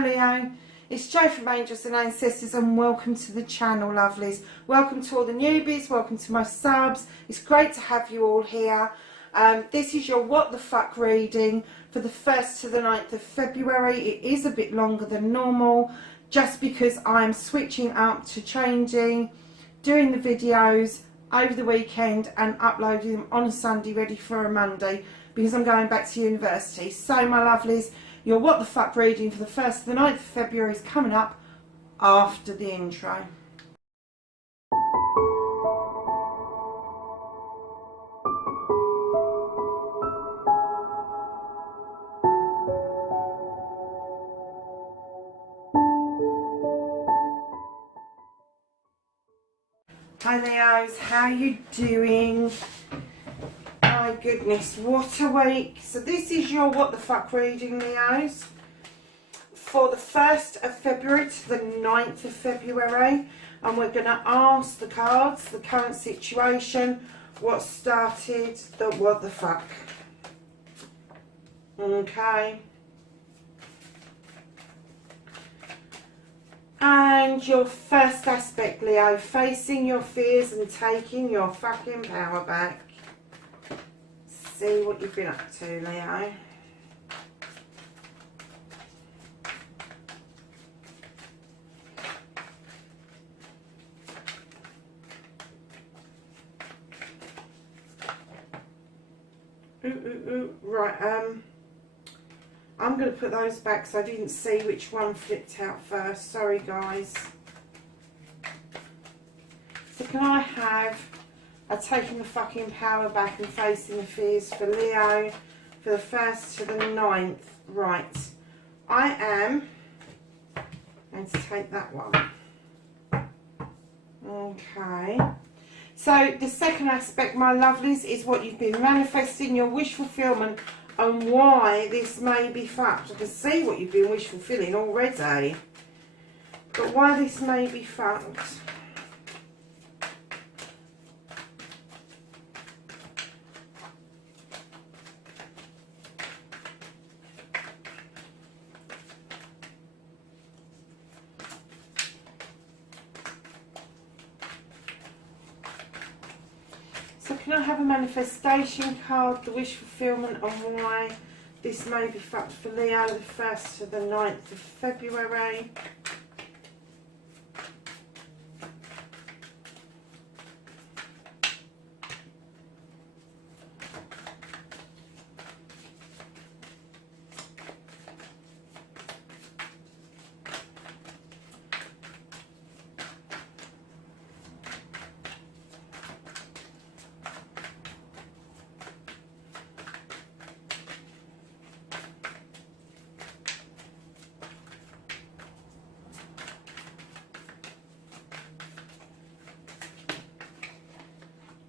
Hi Leo, it's Jo from Angels and Ancestors and welcome to the channel, lovelies. Welcome to all the newbies, welcome to my subs. It's great to have you all here. This is your What the Fuck reading for the 1st to the 9th of February. It is a bit longer than normal just because I'm switching up to changing, doing the videos over the weekend and uploading them on a Sunday ready for a Monday because I'm going back to university. So my lovelies, your What the Fuck reading for the 1st to the 9th of February is coming up after the intro. Hi Leos, how you doing? My goodness, what a week. So this is your What the Fuck reading, Leos, for the 1st of February to the 9th of February. And we're going to ask the cards, the current situation, what started the What the Fuck. Okay. And your first aspect, Leo, facing your fears and taking your fucking power back. See what you've been up to, Leo. Right, I'm going to put those back because I didn't see which one flipped out first. Sorry, guys. So can I have a taking the fucking power back and facing the fears for Leo for the 1st to the 9th? Right. I am going to take that one. Okay. So the second aspect, my lovelies, is what you've been manifesting, your wish fulfillment, and why this may be fucked. I can see what you've been wish fulfilling already, but why this may be fucked. So can I have a manifestation card, the wish fulfillment, and why this may be fucked for Leo the 1st to the 9th of February?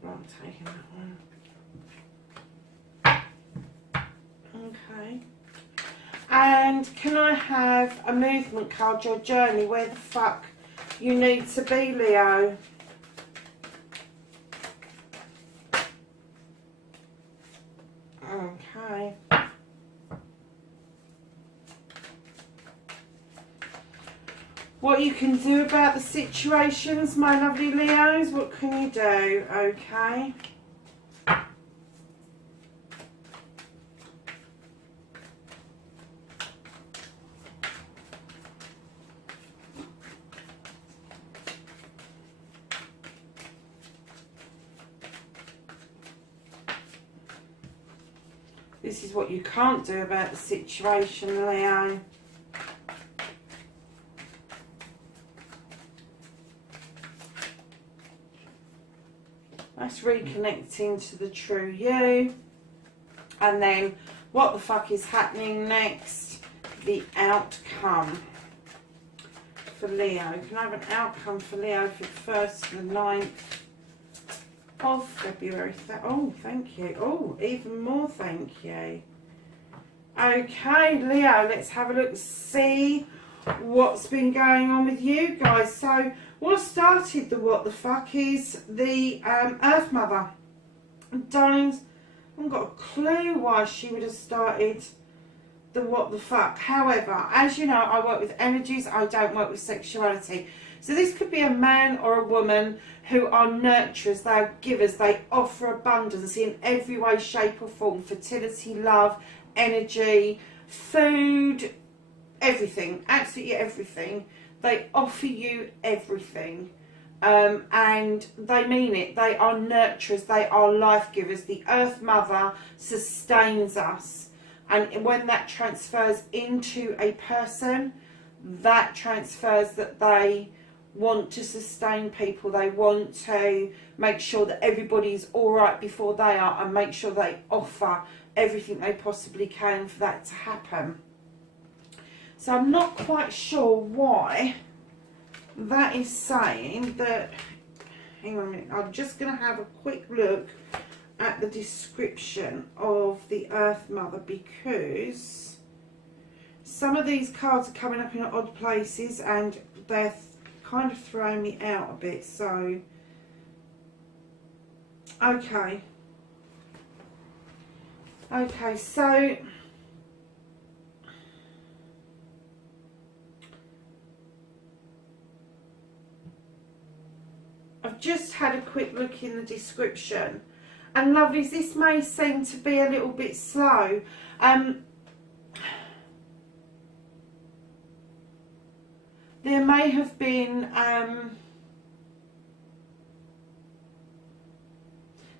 I'm taking that one. Okay. And can I have a movement card, your journey, where the fuck you need to be, Leo? Okay. What you can do about the situations, my lovely Leos, what can you do? Okay. This is what you can't do about the situation, Leo. That's reconnecting to the true you. And then what the fuck is happening next? The outcome for Leo. Can I have an outcome for Leo for the 1st to the 9th of February? Oh, thank you. Oh, even more thank you. Okay, Leo, let's have a look, see what's been going on with you guys. So what started the what the fuck is the Earth Mother. Darlings, I haven't got a clue why she would have started the what the fuck. However, as you know, I work with energies, I don't work with sexuality. So this could be a man or a woman who are nurturers, they are givers, they offer abundance in every way, shape or form. Fertility, love, energy, food, everything, absolutely everything. They offer you everything. And they mean it. They are nurturers, they are life givers. The Earth Mother sustains us. And when that transfers into a person, that transfers that they want to sustain people. They want to make sure that everybody's all right before they are, and make sure they offer everything they possibly can for that to happen. So I'm not quite sure why that is saying that. Hang on a minute, I'm just going to have a quick look at the description of the Earth Mother, because some of these cards are coming up in odd places and they're kind of throwing me out a bit. So okay, so I've just had a quick look in the description, and lovelies, this may seem to be a little bit slow. There may have been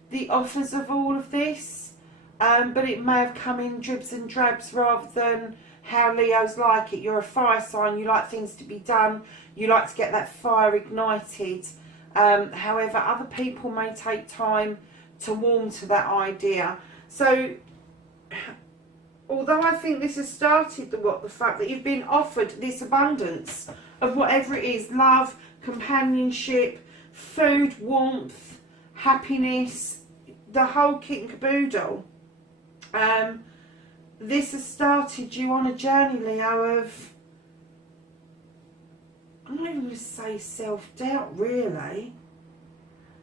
the offers of all of this, but it may have come in dribs and drabs rather than how Leos like it. You're a fire sign, you like things to be done, you like to get that fire ignited. However, other people may take time to warm to that idea. So although I think this has started the what the fuck, that you've been offered this abundance of whatever it is, love, companionship, food, warmth, happiness, the whole kit and caboodle. This has started you on a journey, Leo, of, I'm not even going to say self-doubt, really.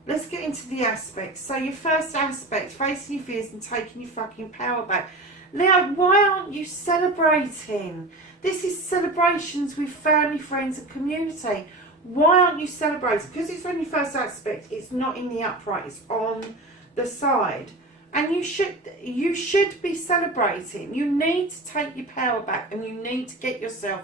Let's get into the aspects. So your first aspect, facing your fears and taking your fucking power back. Leo, why aren't you celebrating? This is celebrations with family, friends and community. Why aren't you celebrating? Because it's on your first aspect, it's not in the upright, it's on the side. And you should be celebrating. You need to take your power back, and you need to get yourself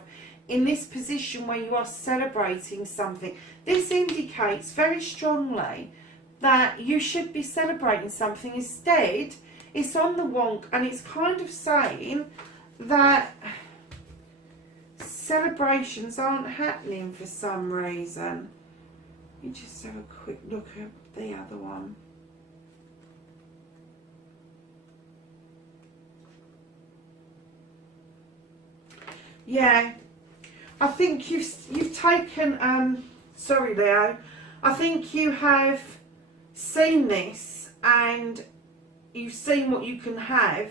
in this position where you are celebrating something. This indicates very strongly that you should be celebrating something. Instead, it's on the wonk, and it's kind of saying that celebrations aren't happening for some reason. Let me just have a quick look at the other one. Yeah, I think you've taken, sorry Leo, I think you have seen this and you've seen what you can have,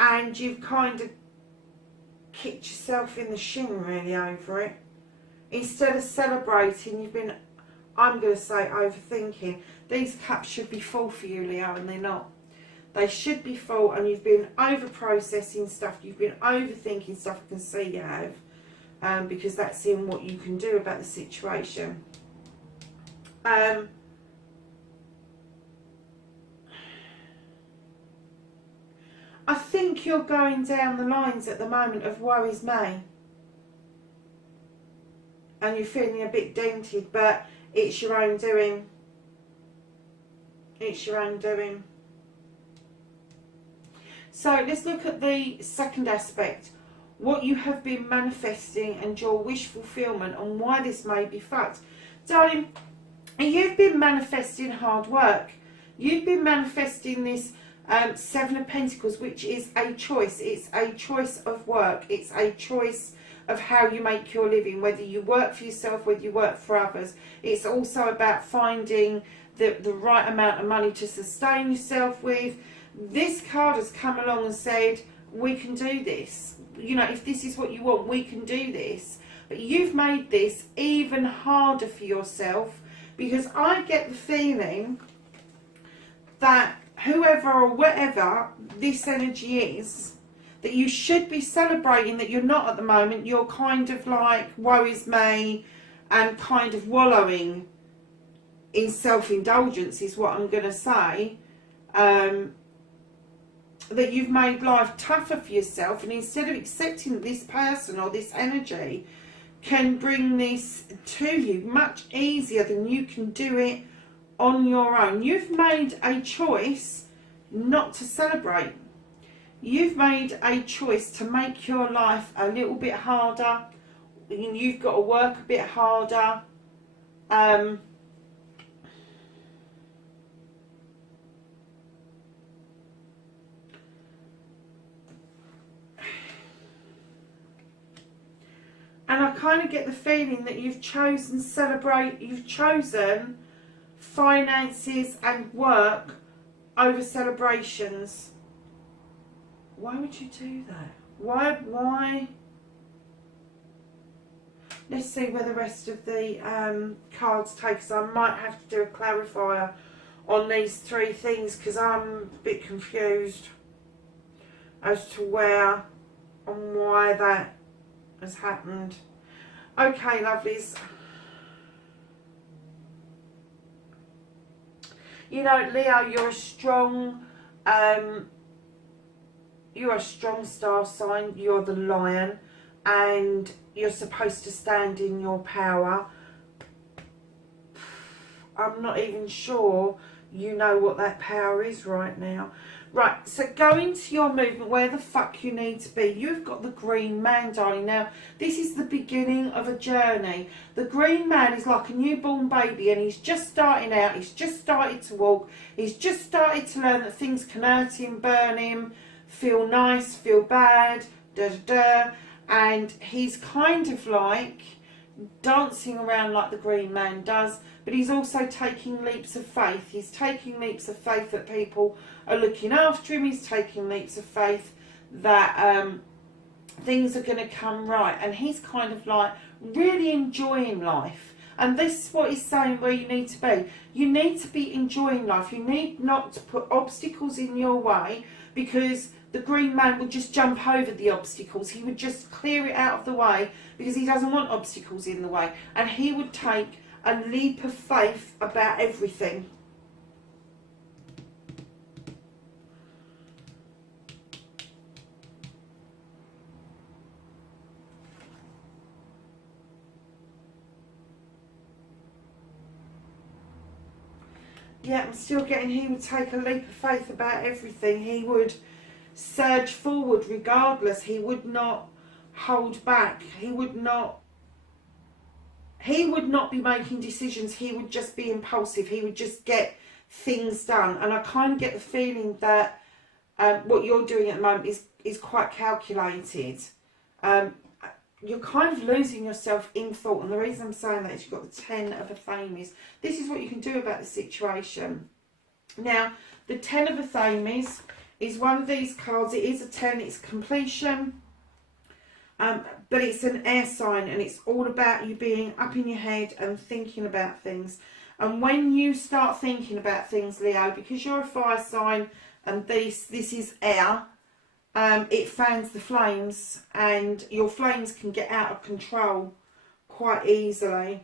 and you've kind of kicked yourself in the shin really over it. Instead of celebrating, you've been, I'm going to say, overthinking. These cups should be full for you, Leo, and they're not. They should be full, and you've been over-processing stuff, you've been overthinking stuff. I can see you have, because that's in what you can do about the situation. I think you're going down the lines at the moment of woe is me. And you're feeling a bit dented, but it's your own doing. It's your own doing. So let's look at the second aspect. What you have been manifesting and your wish fulfillment, and why this may be fucked. Darling, you've been manifesting hard work. You've been manifesting this Seven of Pentacles, which is a choice. It's a choice of work. It's a choice of how you make your living, whether you work for yourself, whether you work for others. It's also about finding the right amount of money to sustain yourself with. This card has come along and said, we can do this. You know, if this is what you want, we can do this. But you've made this even harder for yourself, because I get the feeling that whoever or whatever this energy is, that you should be celebrating, that you're not at the moment. You're kind of like, woe is me, and kind of wallowing in self-indulgence is what I'm going to say. That you've made life tougher for yourself, and instead of accepting that this person or this energy can bring this to you much easier than you can do it on your own. You've made a choice not to celebrate. You've made a choice to make your life a little bit harder. You've got to work a bit harder. And I kind of get the feeling that you've chosen finances and work over celebrations. Why would you do that? Why? Let's see where the rest of the cards take us. I might have to do a clarifier on these three things because I'm a bit confused as to where and why that has happened. Okay, lovelies. You know, Leo, you're a strong star sign. You're the lion, and you're supposed to stand in your power. I'm not even sure you know what that power is right now. Right, so go into your movement where the fuck you need to be. You've got the green man, darling. Now, this is the beginning of a journey. The green man is like a newborn baby, and he's just starting out. He's just started to walk. He's just started to learn that things can hurt him, burn him, feel nice, feel bad, and he's kind of like dancing around like the green man does, but he's also taking leaps of faith. He's taking leaps of faith that people are looking after him. He's taking leaps of faith that things are going to come right, and he's kind of like really enjoying life. And this is what he's saying where you need to be. You need to be enjoying life. You need not to put obstacles in your way, because the green man would just jump over the obstacles. He would just clear it out of the way because he doesn't want obstacles in the way. And he would take a leap of faith about everything. Yeah, I'm still getting he would take a leap of faith about everything. He would surge forward regardless. He would not hold back. He would not be making decisions. He would just be impulsive. He would just get things done. And I kind of get the feeling that what you're doing at the moment is quite calculated. You're kind of losing yourself in thought, and the reason I'm saying that is you've got the 10 of Athames. This is what you can do about the situation. Now, the 10 of Athames is one of these cards. It is a 10, it's completion, but it's an air sign, and it's all about you being up in your head and thinking about things. And when you start thinking about things, Leo, because you're a fire sign and this is air, it fans the flames, and your flames can get out of control quite easily.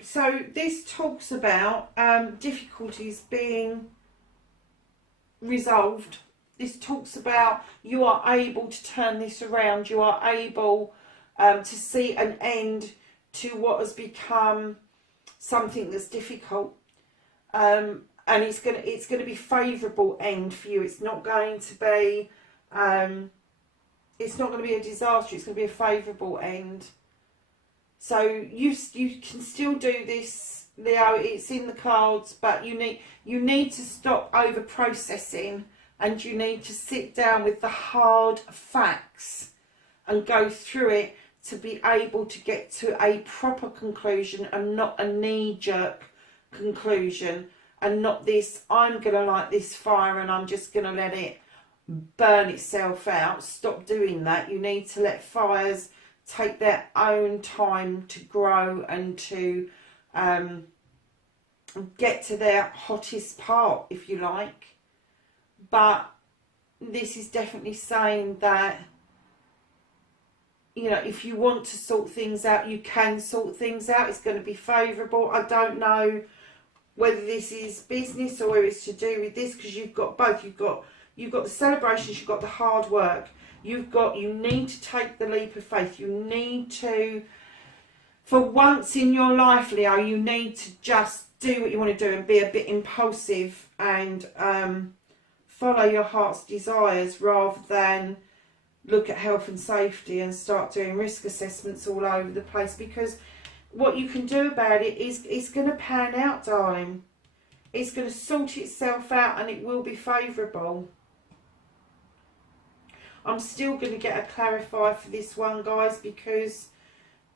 So this talks about difficulties being resolved. This talks about you are able to turn this around. You are able to see an end to what has become something that's difficult. And it's gonna be favourable end for you. It's not going to be it's not going to be a disaster. It's going to be a favourable end. So you can still do this, Leo. It's in the cards, but you need to stop over processing, and you need to sit down with the hard facts and go through it to be able to get to a proper conclusion, and not a knee-jerk conclusion, and not this, I'm going to light this fire and I'm just going to let it burn itself out. Stop doing that. You need to let fires take their own time to grow and to get to their hottest part, if you like. But this is definitely saying that, you know, if you want to sort things out, you can sort things out. It's going to be favourable. I don't know whether this is business or whether it's to do with this, because you've got both. You've got the celebrations, you've got the hard work. You need to take the leap of faith. You need to, for once in your life, Leo, you need to just do what you want to do and be a bit impulsive and follow your heart's desires rather than look at health and safety and start doing risk assessments all over the place, because what you can do about it is it's going to pan out, darling. It's going to sort itself out and it will be favourable. I'm still going to get a clarifier for this one, guys, because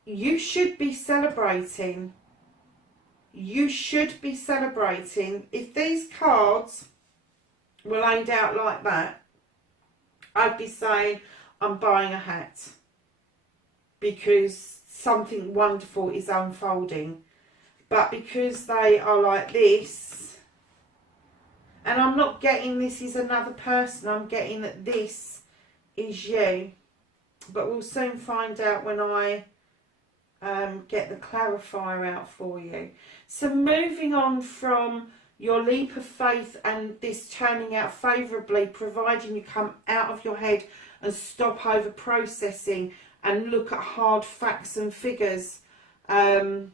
you should be celebrating. You should be celebrating. If these cards were laid out like that, I'd be saying I'm buying a hat because something wonderful is unfolding. But because they are like this, and I'm not getting this is another person, I'm getting that this is you. But we'll soon find out when I get the clarifier out for you. So moving on from your leap of faith and this turning out favourably, providing you come out of your head and stop over processing and look at hard facts and figures of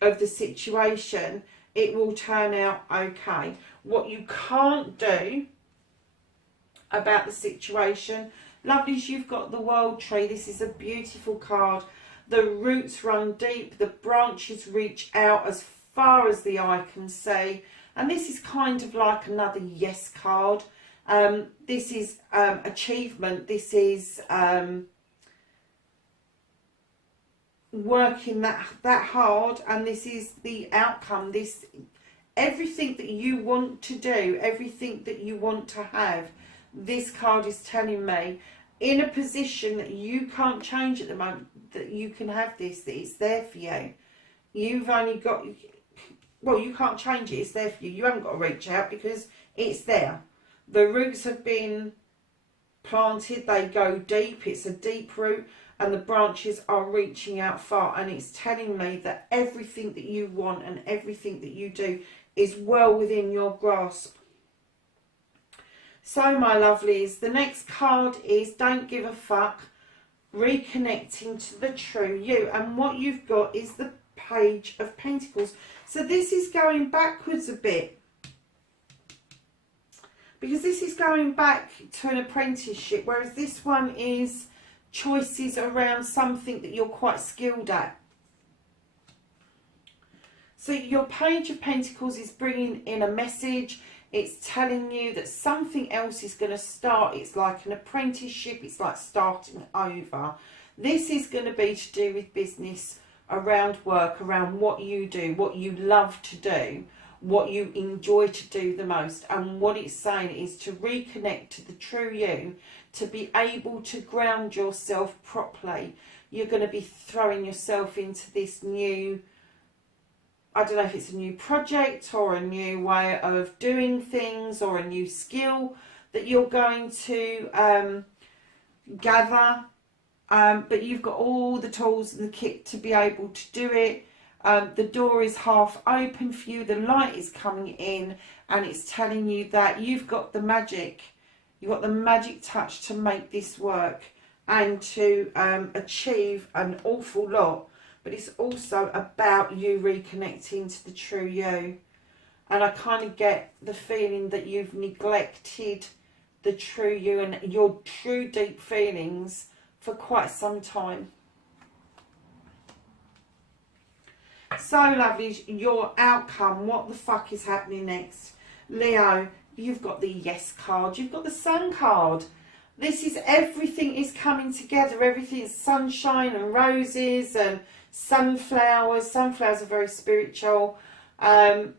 the situation, it will turn out okay. What you can't do about the situation, lovelies, you've got the World Tree. This is a beautiful card. The roots run deep, the branches reach out as far as the eye can see. And this is kind of like another yes card. This is achievement. This is working that hard, and this is the outcome. This, everything that you want to do, everything that you want to have, this card is telling me, in a position that you can't change at the moment, that you can have this, that it's there for you. You've only got, well, you can't change it, it's there for you. You haven't got to reach out because it's there. The roots have been planted, they go deep, it's a deep root, and the branches are reaching out far, and it's telling me that everything that you want and everything that you do is well within your grasp. So my lovelies, the next card is Don't Give a Fuck, reconnecting to the true you. And what you've got is the Page of Pentacles. So this is going backwards a bit, because this is going back to an apprenticeship, whereas this one is choices around something that you're quite skilled at. So your Page of Pentacles is bringing in a message. It's telling you that something else is going to start. It's like an apprenticeship. It's like starting over. This is going to be to do with business, around work, around what you do, what you love to do, what you enjoy to do the most. And what it's saying is to reconnect to the true you, to be able to ground yourself properly. You're going to be throwing yourself into this new, I don't know if it's a new project or a new way of doing things or a new skill that you're going to gather. But you've got all the tools and the kit to be able to do it. The door is half open for you. The light is coming in, and it's telling you that you've got the magic. You've got the magic touch to make this work and to achieve an awful lot. But it's also about you reconnecting to the true you. And I kind of get the feeling that you've neglected the true you and your true deep feelings for quite some time. So lovely, your outcome, what the fuck is happening next? Leo, you've got the yes card, you've got the sun card. This is everything is coming together, everything's sunshine and roses and sunflowers. Sunflowers are very spiritual. And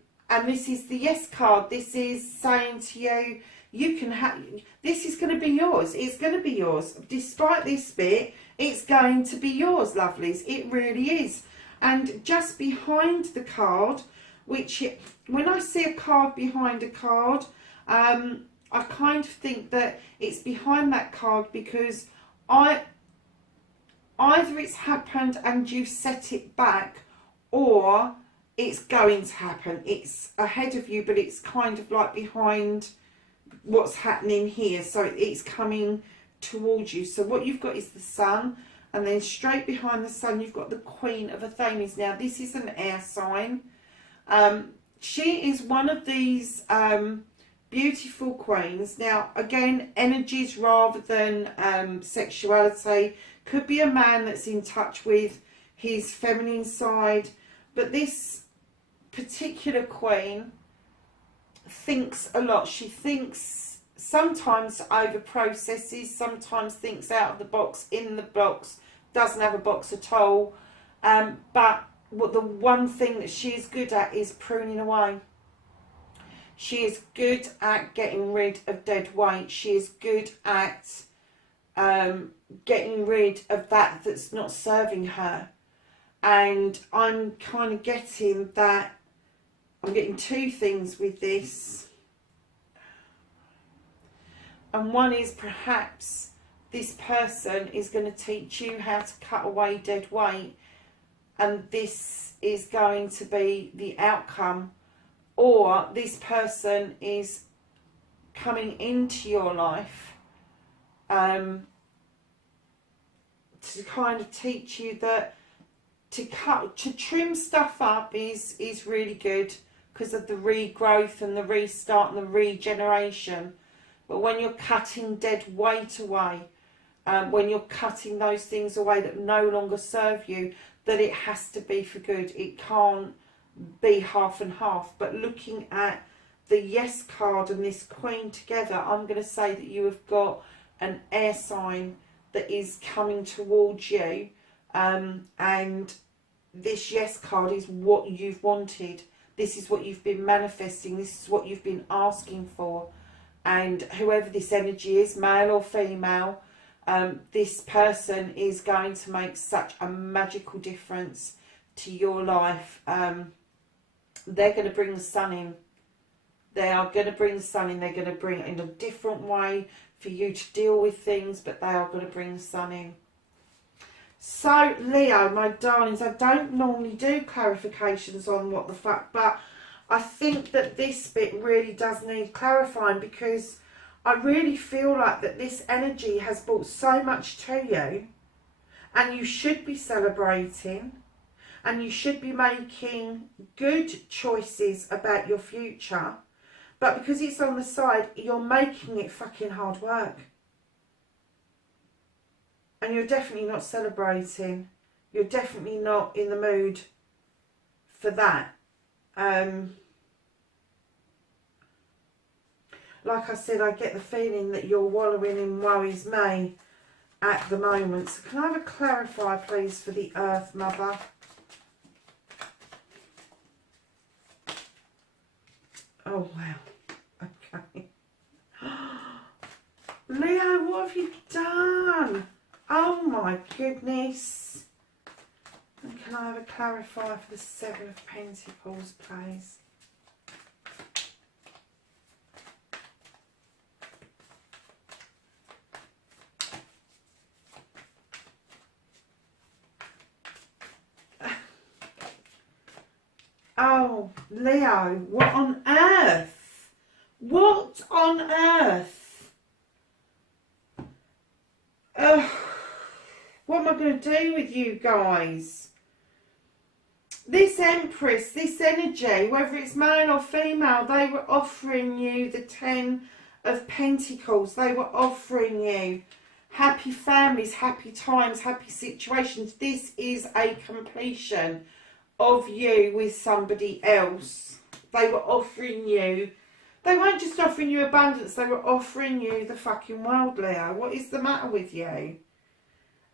this is the yes card. This is saying to you, you can have, this is going to be yours. It's going to be yours. Despite this bit, it's going to be yours, lovelies. It really is. And just behind the card, which when I see a card behind a card, I kind of think that it's behind that card because either it's happened and you've set it back, or it's going to happen. It's ahead of you, but it's kind of like behind what's happening here. So it's coming towards you. So what you've got is the Sun, and then straight behind the Sun you've got the Queen of Athenians. Now this is an air sign. She is one of these beautiful queens. Now again, energies rather than sexuality. Could be a man that's in touch with his feminine side, but this particular queen thinks a lot. She thinks sometimes over processes, sometimes thinks out of the box, in the box, doesn't have a box at all. But what the one thing that she is good at is pruning away. She is good at getting rid of dead weight. She is good at getting rid of that that's not serving her. And I'm kind of getting that, I'm getting two things with this. And one is perhaps this person is going to teach you how to cut away dead weight, and this is going to be the outcome. Or this person is coming into your life to kind of teach you that to trim stuff up is really good because of the regrowth and the restart and the regeneration. But when you're cutting dead weight away, when you're cutting those things away that no longer serve you, that it has to be for good. It can't be half and half. But looking at the Yes card and this Queen together, I'm going to say that you have got an air sign that is coming towards you, and this Yes card is what you've wanted. This is what you've been manifesting. This is what you've been asking for. And whoever this energy is, male or female, this person is going to make such a magical difference to your life. They're going to bring the sun in. They are going to bring the sun in. They're going to bring it in a different way for you to deal with things, but they are going to bring the sun in. So, Leo, my darlings, I don't normally do clarifications on what the fuck, but I think that this bit really does need clarifying, because I really feel like that this energy has brought so much to you, and you should be celebrating, and you should be making good choices about your future. But because it's on the side, you're making it fucking hard work. And you're definitely not celebrating. You're definitely not in the mood for that. Like I said, I get the feeling that you're wallowing in woe is me at the moment. So can I have a clarifier, please, for the Earth Mother? Oh, wow. Okay. Leo, what have you done? Oh, my goodness. And can I have a clarifier for the Seven of Pentacles, please? Oh, Leo, what on earth? What on earth? What am I going to do with you guys? This Empress, this energy, whether it's male or female, they were offering you the 10 of Pentacles. They were offering you happy families, happy times, happy situations. This is a completion of you with somebody else. They were offering you, they weren't just offering you abundance, they were offering you the fucking world, Leo. What is the matter with you?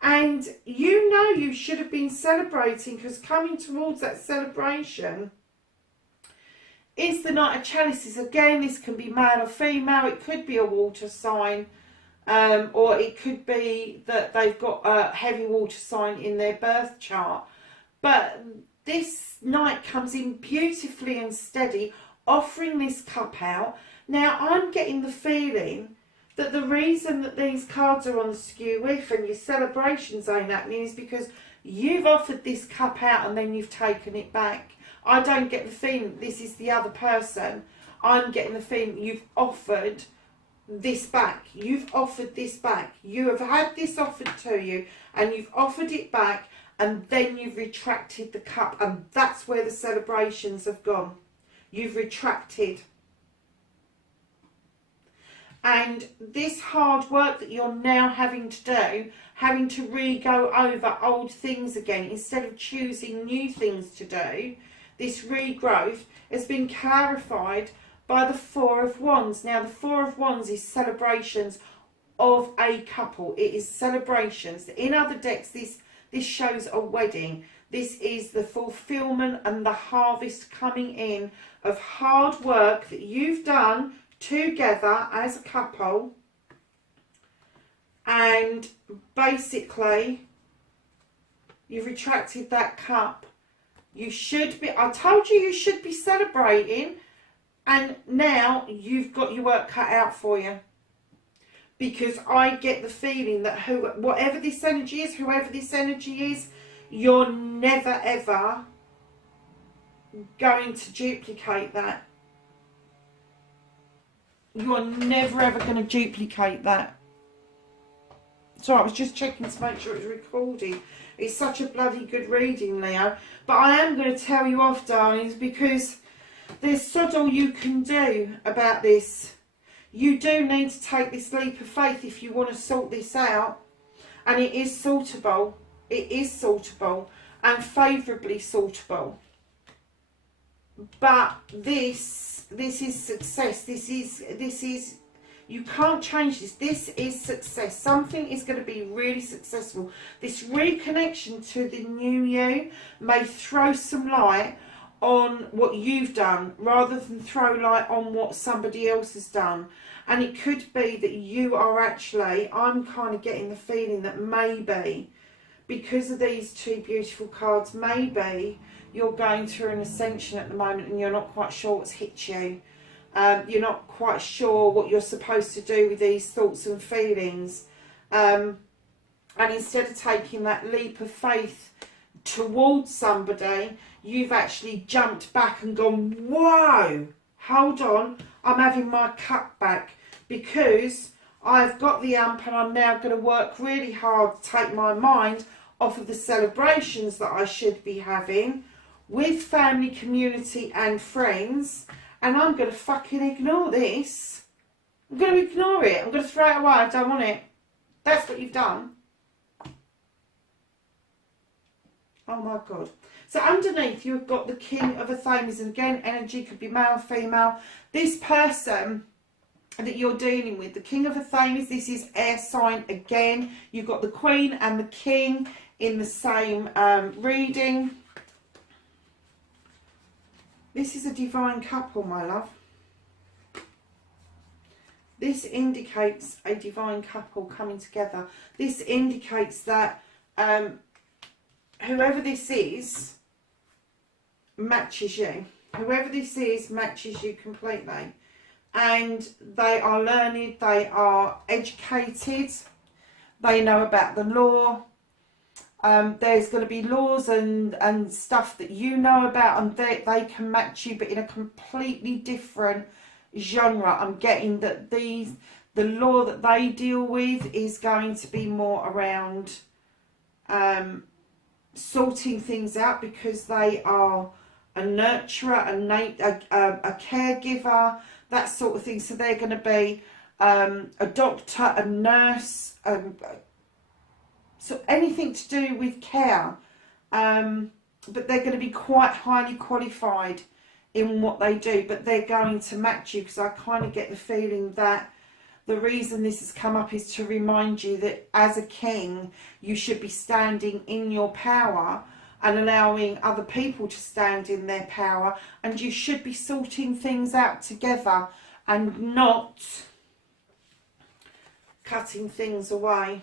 And you know you should have been celebrating, because coming towards that celebration is the Knight of Chalices. Again, this can be male or female. It could be a water sign, or it could be that they've got a heavy water sign in their birth chart. But this Knight comes in beautifully and steady, offering this cup out. Now, I'm getting the feeling that the reason that these cards are on the skew with and your celebrations ain't happening is because you've offered this cup out and then you've taken it back. I don't get the feeling that this is the other person. I'm getting the feeling you've offered this back. You've offered this back. You have had this offered to you and you've offered it back, and then you've retracted the cup, and that's where the celebrations have gone. You've retracted. And this hard work that you're now having to do, having to re-go over old things again instead of choosing new things to do, this regrowth has been clarified by the Four of Wands. Now, the Four of Wands is celebrations of a couple. It is celebrations. In other decks, this shows a wedding. This is the fulfillment and the harvest coming in of hard work that you've done together as a couple, and basically you've retracted that cup. You should be, I told you should be celebrating, and now you've got your work cut out for you, because I get the feeling that whatever this energy is, whoever this energy is, you're never ever going to duplicate that. You're never ever going to duplicate that. So I was just checking to make sure it was recording. It's such a bloody good reading, Leo. But I am going to tell you off, darlings, because there's sod all you can do about this. You do need to take this leap of faith if you want to sort this out. And it is sortable. It is sortable, and favourably sortable. But this is success. This is you can't change this. This is success. Something is going to be really successful. This reconnection to the new you may throw some light on what you've done rather than throw light on what somebody else has done. And it could be that you are actually, I'm kind of getting the feeling that maybe because of these two beautiful cards, maybe you're going through an ascension at the moment and you're not quite sure what's hit you. You're not quite sure what you're supposed to do with these thoughts and feelings. And instead of taking that leap of faith towards somebody, you've actually jumped back and gone, whoa, hold on, I'm having my cup back because I've got the ump and I'm now going to work really hard to take my mind off of the celebrations that I should be having with family, community and friends, and I'm going to fucking ignore this. I'm going to ignore it. I'm going to throw it away. I don't want it. That's what you've done. Oh my God. So underneath you've got the King of Athames, and again, energy could be male, female. This person that you're dealing with, the King of Athames, this is air sign again. You've got the Queen and the King in the same reading. This is a divine couple, my love. This indicates a divine couple coming together. This indicates that whoever this is matches you. Whoever this is matches you completely. And they are learned, they are educated, they know about the law. There's going to be laws and stuff that you know about, and they can match you, but in a completely different genre. I'm getting that the law that they deal with is going to be more around sorting things out, because they are a nurturer, a caregiver, that sort of thing. So they're going to be a doctor, a nurse, so anything to do with care, but they're going to be quite highly qualified in what they do, but they're going to match you, because I kind of get the feeling that the reason this has come up is to remind you that as a king, you should be standing in your power and allowing other people to stand in their power, and you should be sorting things out together and not cutting things away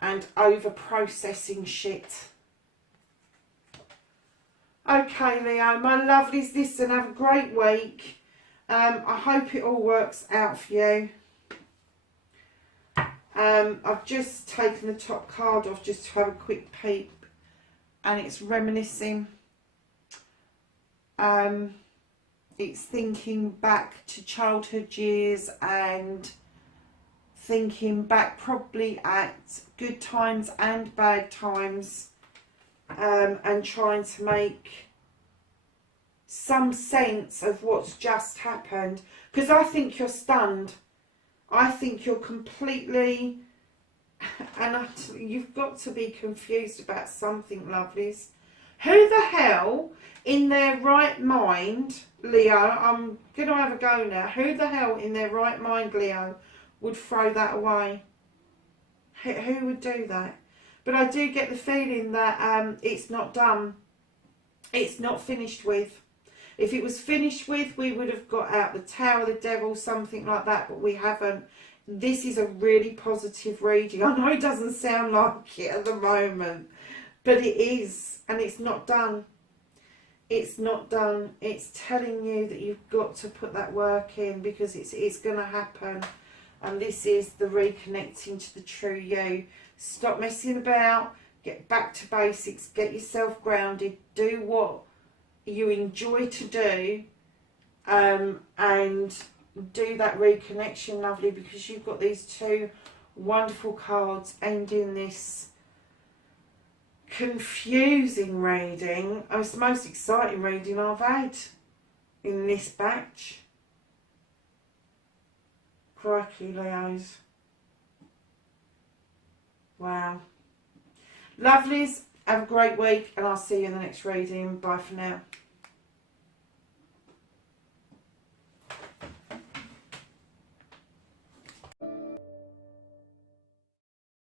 and over processing shit. Okay, Leo, my lovelies, listen, have a great week. I hope it all works out for you. I've just taken the top card off just to have a quick peep, and it's reminiscing. It's thinking back to childhood years and thinking back probably at good times and bad times, and trying to make some sense of what's just happened, because I think you're stunned. I think you're completely, and you've got to be confused about something, lovelies. Who the hell in their right mind, Leo, I'm going to have a go now. Who the hell in their right mind, Leo, would throw that away? Who would do that? But I do get the feeling that it's not done. It's not finished with. If it was finished with, we would have got out the Tower of the Devil, something like that, but we haven't. This is a really positive reading. I know it doesn't sound like it at the moment, but it is, and it's not done. It's not done. It's telling you that you've got to put that work in, because it's going to happen. And this is the reconnecting to the true you. Stop messing about. Get back to basics. Get yourself grounded. Do what you enjoy to do, and do that reconnection, lovely, because you've got these two wonderful cards ending this confusing reading. Oh, it's the most exciting reading I've had in this batch. Crikey, Leos. Wow. Lovelies, have a great week, and I'll see you in the next reading. Bye for now.